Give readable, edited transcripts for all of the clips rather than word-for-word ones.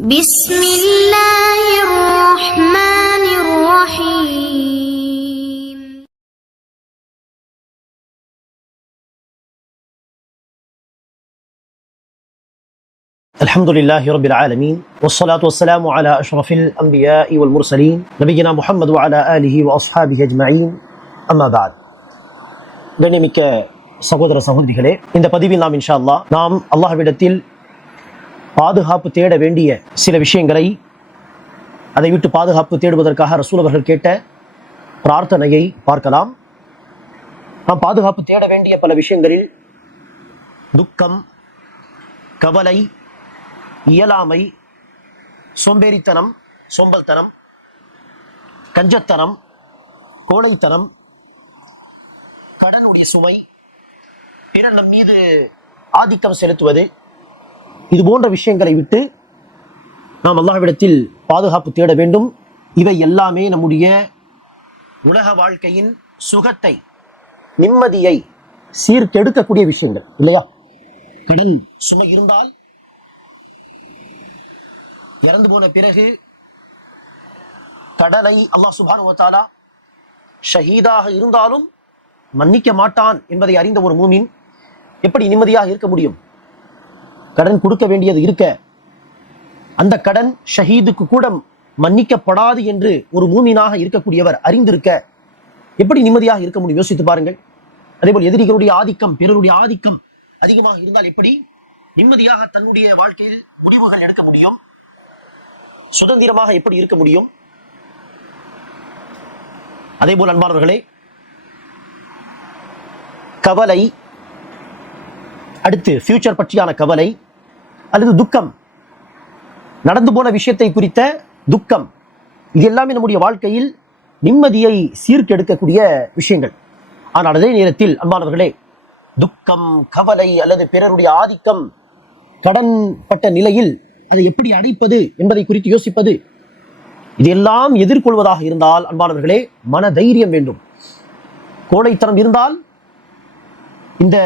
بسم الله الرحمن الرحيم. الحمد لله رب العالمين والصلاة والسلام على أشرف الأنبياء والمرسلين نبينا محمد وعلى آله وأصحابه أجمعين أما بعد. கண்ணியமிக்க சகோதர சகோதரிகளே, இந்த பதிவில் நாம் இன்ஷா அல்லாஹ் நாம் அல்லாஹ்விடத்தில் பாதுகாப்பு தேட வேண்டிய சில விஷயங்களை, அதை விட்டு பாதுகாப்பு தேடுவதற்காக ரசூல் அவர்கள் கேட்ட பிரார்த்தனையை பார்க்கலாம். நாம் பாதுகாப்பு தேட வேண்டிய பல விஷயங்களில் துக்கம், கவலை, இயலாமை, சோம்பேறித்தனம், சோம்பல்தனம், கஞ்சத்தனம், கோழைத்தனம், கடனுடைய சுமை, பிறர் நம் மீது ஆதிக்கம் செலுத்துவது, இது போன்ற விஷயங்களை விட்டு நாம் அல்லாஹ்விடத்தில் பாதுகாப்பு தேட வேண்டும். இவை எல்லாமே நம்முடைய உலக வாழ்க்கையின் சுகத்தை, நிம்மதியை சீர்கெடுக்கக்கூடிய விஷயங்கள் இல்லையா? கடன் சுமை இருந்தால் இறந்து போன பிறகு கடனை அல்லாஹ் சுப்ஹானஹு வ தஆலா ஷஹீதாக இருந்தாலும் மன்னிக்க மாட்டான் என்பதை அறிந்த ஒரு மூமின் எப்படி நிம்மதியாக இருக்க முடியும்? கடன் கொடுக்க வேண்டியது இருக்க, அந்த கடன் ஷஹீதுக்கு கூட மன்னிக்கப்படாது என்று ஒரு மூமினாக இருக்கக்கூடியவர் அறிந்திருக்க எப்படி நிம்மதியாக இருக்க முடியும்? யோசித்து பாருங்கள். அதேபோல் எதிரிகளுடைய ஆதிக்கம், பிறருடைய ஆதிக்கம் அதிகமாக இருந்தால் எப்படி நிம்மதியாக தன்னுடைய வாழ்க்கையில் முடிவுகள் எடுக்க முடியும்? சுதந்திரமாக எப்படி இருக்க முடியும்? அதேபோல் அன்பானவர்களே, கவலை, அடுத்து ஃபியூச்சர் பற்றியான கவலை அல்லது துக்கம், நடந்து போன விஷயத்தை குறித்த துக்கம், இது எல்லாமே நம்முடைய வாழ்க்கையில் நிம்மதியை சீர்கெடுக்கக்கூடிய விஷயங்கள். ஆனால் அதே நேரத்தில் அன்பானவர்களே, துக்கம், கவலை அல்லது பிறருடைய ஆதிக்கம், கடன் பட்ட நிலையில் அதை எப்படி அடைப்பது என்பதை குறித்து யோசிப்பது, இதெல்லாம் எதிர்கொள்வதாக இருந்தால் அன்பானவர்களே மன தைரியம் வேண்டும். கோழைத்தனம் இருந்தால் இந்த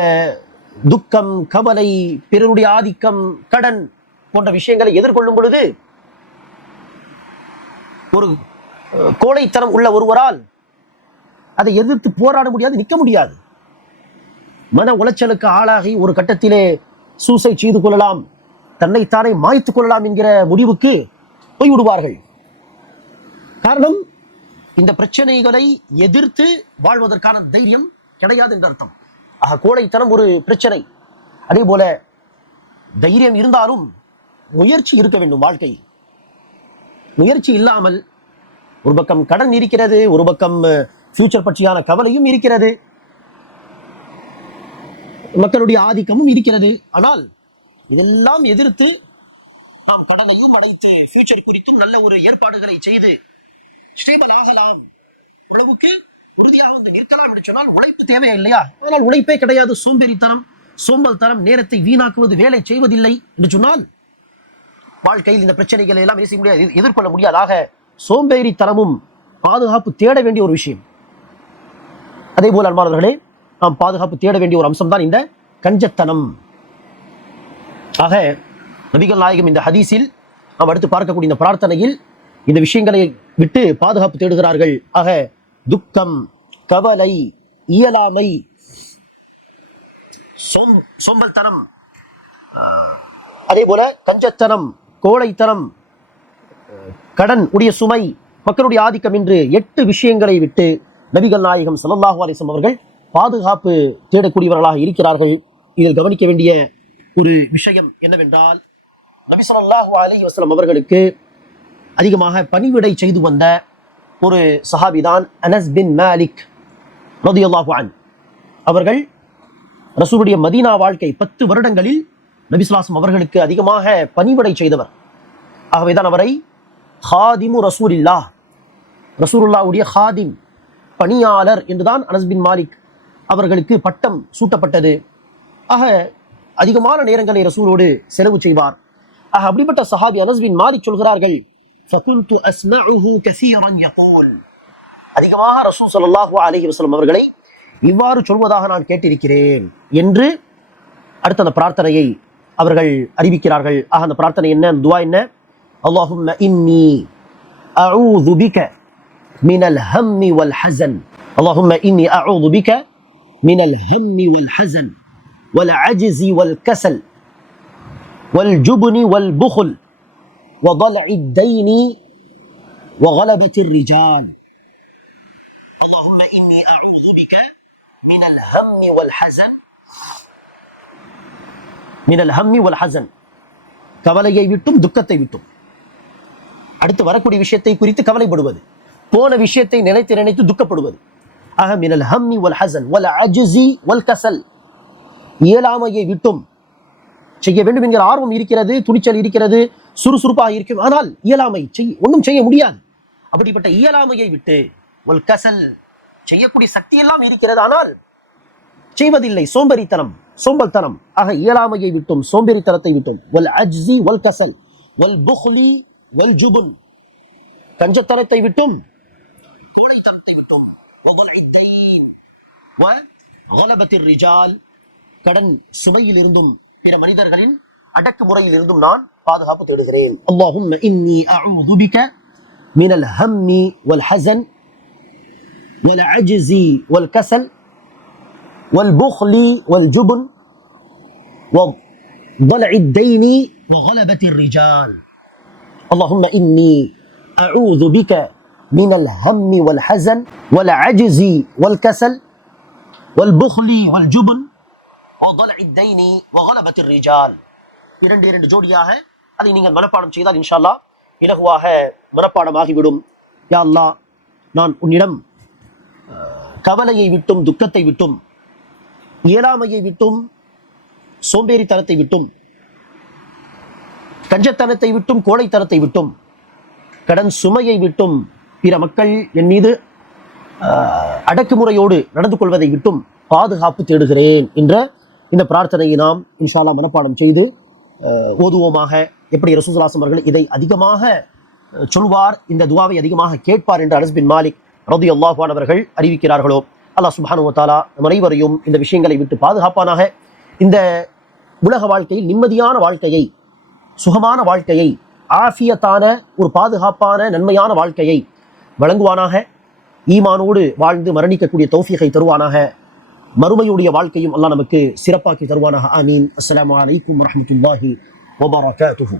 துக்கம், கவலை, பிறருடைய ஆதிக்கம், கடன் போன்ற விஷயங்களை எதிர்கொள்ளும் பொழுது ஒரு கோழைத்தனம் உள்ள ஒருவரால் அதை எதிர்த்து போராட முடியாது, நிற்க முடியாது. மன உளைச்சலுக்கு ஆளாகி ஒரு கட்டத்திலே சூசைட் செய்து கொள்ளலாம், தன்னைத்தானே மாய்த்துக் கொள்ளலாம் என்கிற முடிவுக்கு போய்விடுவார்கள். காரணம், இந்த பிரச்சனைகளை எதிர்த்து வாழ்வதற்கான தைரியம் கிடையாது என்று அர்த்தம். ஆக கோழைத்தனம் ஒரு பிரச்சனை. அதே போல தைரியம் இருந்தாலும் முயற்சி இருக்க வேண்டும். வாழ்க்கை முயற்சி இல்லாமல் ஒரு பக்கம் கடன் இருக்கிறது, ஒரு பக்கம் ஃபியூச்சர் பற்றியான கவலையும் இருக்கிறது, மக்களுடைய ஆதிக்கமும் இருக்கிறது. ஆனால் இதெல்லாம் எதிர்த்து நாம் கடனையும் அடைத்து ஃபியூச்சர் குறித்தும் நல்ல ஒரு ஏற்பாடுகளை செய்து ஸ்டேபிள் ஆகலாம், அளவுக்கு உறுதியாக வந்து நிற்கலாம் என்று சொன்னால் உழைப்பு தேவையா இல்லையா? அதனால் உழைப்பே கிடையாது, சோம்பேறித்தனம், சோம்பல் தரம், நேரத்தை வீணாக்குவது, வேலை செய்வதில்லை என்று சொன்னால் வாழ்க்கையில் இந்த பிரச்சனைகளை எல்லாம் பேச முடியாது, எதிர்கொள்ள முடியாதாக சோம்பேறித்தனமும் பாதுகாப்பு தேட வேண்டிய ஒரு விஷயம். அதே போல அன்பானவர்களே, நாம் பாதுகாப்பு தேட வேண்டிய ஒரு அம்சம் தான் இந்த கஞ்சத்தனம். ஆக நபிகள் நாயகம் இந்த ஹதீஸில் நாம் அடுத்து பார்க்கக்கூடிய இந்த பிரார்த்தனையில் இந்த விஷயங்களை விட்டு பாதுகாப்பு தேடுகிறார்கள். ஆக துக்கம், கவலை, இயலாமை, சோம்பல்தனம், அதே போல கஞ்சத்தனம், கோழைத்தனம், கடன் உடைய சுமை, மக்களுடைய ஆதிக்கம் என்று 8 விஷயங்களை விட்டு நபிகள் நாயகம் ஸல்லல்லாஹு அலைஹி வஸல்லம் அவர்கள் பாதுகாப்பு தேடக்கூடியவர்களாக இருக்கிறார்கள். இதில் கவனிக்க வேண்டிய ஒரு விஷயம் என்னவென்றால், நபி ஸல்லல்லாஹு அலைஹி வஸல்லம் அவர்களுக்கு அதிகமாக பணிவிடை செய்து வந்த ஒரு சஹாபிதான் அனஸ் பின் மாலிக் ரலியல்லாஹு அன்ஹு. அவர்கள் ரசூலுடைய மதீனா வாழ்க்கை 10 வருடங்களில் நபி ஸல்லல்லாஹு அலைஹி வஸல்லம் அவர்களுக்கு அதிகமாக பணிவிடை செய்தவர். ஆகவேதான் அவரை ஹாதிமு ரசூலில்லாஹ், ரசூலுல்லாஹ்வுடைய ஹாதிம், பணியாளர் என்றுதான் அனஸ் பின் மாலிக் அவர்களுக்கு பட்டம் சூட்டப்பட்டது. ஆக அதிகமான நேரங்களை ரசூலோடு செலவு செய்வார். ஆக அப்படிப்பட்ட சஹாபி அனஸ் பின் மாலிக் சொல்கிறார்கள், ஃபகுன்து அஸ்மஉஹு கஸீரன் யகூல், அதிகமாக ரசூல் ஸல்லல்லாஹு அலைஹி வஸல்லம் அவர்களை இவ்வாறு சொல்வதாக நான் கேட்டிருக்கிறேன் என்று அடுத்த அந்த பிரார்த்தனையை அவர்கள் அறிவிக்கிறார்கள். ஆக அந்த பிரார்த்தனை என்ன, துவா என்ன? اللهم إني أعوذ بك من الهم والحزن اللهم إني أعوذ بك من الهم والحزن والعجز والكسل والجبن والبخل وضلع الدين وغلبة الرجال اللهم إني أعوذ بك من الهم والحزن من الهم والحزن கவலையை விட்டும் துக்கத்தை விட்டும். அடுத்து வரக்கூடிய விஷயத்தை குறித்து கவலைப்படுவது, போன விஷயத்தை நினைத்து நினைத்து துக்கப்படுவது. ஆக மினல் ஹம்மி வல் ஹஸன் வல் அஜ்ஸி வல் கஸல், இயலாமையை விட்டும். செய்ய வேண்டும் என்கிற ஆர்வம் இருக்கிறது, துணிச்சல் இருக்கிறது, சுறுசுறுப்பாக இருக்கும், ஆனால் இயலாமை ஒன்றும் செய்ய முடியாது. அப்படிப்பட்ட இயலாமையை விட்டு, வல் கஸல், செய்யக்கூடிய சக்தி எல்லாம் இருக்கிறது, ஆனால் செய்வதில்லை, சோம்பேறித்தனம், சோம்பல்தனம். ஆக இயலாமையை விட்டும், சோம்பேறித்தனத்தை விட்டும். வல் அஜ்ஸி வல் கஸல் வல் புக்லி வல் ஜுபன், கஞ்சத்தனத்தை விட்டும், கோழைத்தனத்தை விட்டும். வகலபத்திர் ரிஜால், கடன் சுமையில் இருந்தும் பிற மனிதர்களின் அடக்குமுறையில் இருந்தும் நான் பாதுகாப்பு தேடுகிறேன். அல்லாஹும்ம இன்னி அஊது பிக மினல் ஹம்மி வல் ஹஸன் வல் அஜ்ஸி வல் கஸல் والبخل والجبن وضلع الدين وغلبة الرجال اللهم إني أعوذ بك من الهم والحزن والعجز والكسل والبخل والجبن وضلع الدين وغلبة الرجال. இரண்டு ஜோடியாக அதை நீங்கள் மனப்பாடம் செய்தால் இன்ஷா அல்லாஹ் இலகுவாக மனப்பாடமாகிவிடும். யா அல்லாஹ், நான் உன்னிடம் கவலையை விட்டும், துக்கத்தை விட்டும், இயலாமையை விட்டும், சோம்பேறித்தனத்தை விட்டும், கஞ்சத்தனத்தை விட்டும், கோழைத்தனத்தை விட்டும், கடன் சுமையை விட்டும், பிற மக்கள் என் மீது அடக்குமுறையோடு நடந்து கொள்வதை விட்டும் பாதுகாப்பு தேடுகிறேன் என்ற இந்த பிரார்த்தனையை நாம் இன்ஷா அல்லாஹ் மனப்பாடம் செய்து ஓதுவோமாக. எப்படி ரசூலுல்லாஹி ஸல்லல்லாஹு அலைஹி வஸல்லம் அவர்கள் இதை அதிகமாக சொல்வார், இந்த துஆவை அதிகமாக கேட்பார் என்று அனஸ் பின் மாலிக் ரலியல்லாஹு அன்ஹு அவர்கள் அறிவிக்கிறார்களோ, அல்லாஹ் சுப்ஹானஹு வ தஆலா நம் அனைவரையும் இந்த விஷயங்களை விட்டு பாதுகாப்பானாக. இந்த உலக வாழ்க்கையில் நிம்மதியான வாழ்க்கையை, சுகமான வாழ்க்கையை, ஆஃபியத்தான ஒரு பாதுகாப்பான நன்மையான வாழ்க்கையை வழங்குவானாக. ஈமானோடு வாழ்ந்து மரணிக்கக்கூடிய தௌஃபீகை தருவானாக. மறுமையுடைய வாழ்க்கையும் அல்லாஹ் நமக்கு சிறப்பாக்கி தருவானாக. ஆமீன். அஸ்ஸலாமு அலைக்கும் வரஹ்மத்துல்லாஹி வபரகாத்துஹு.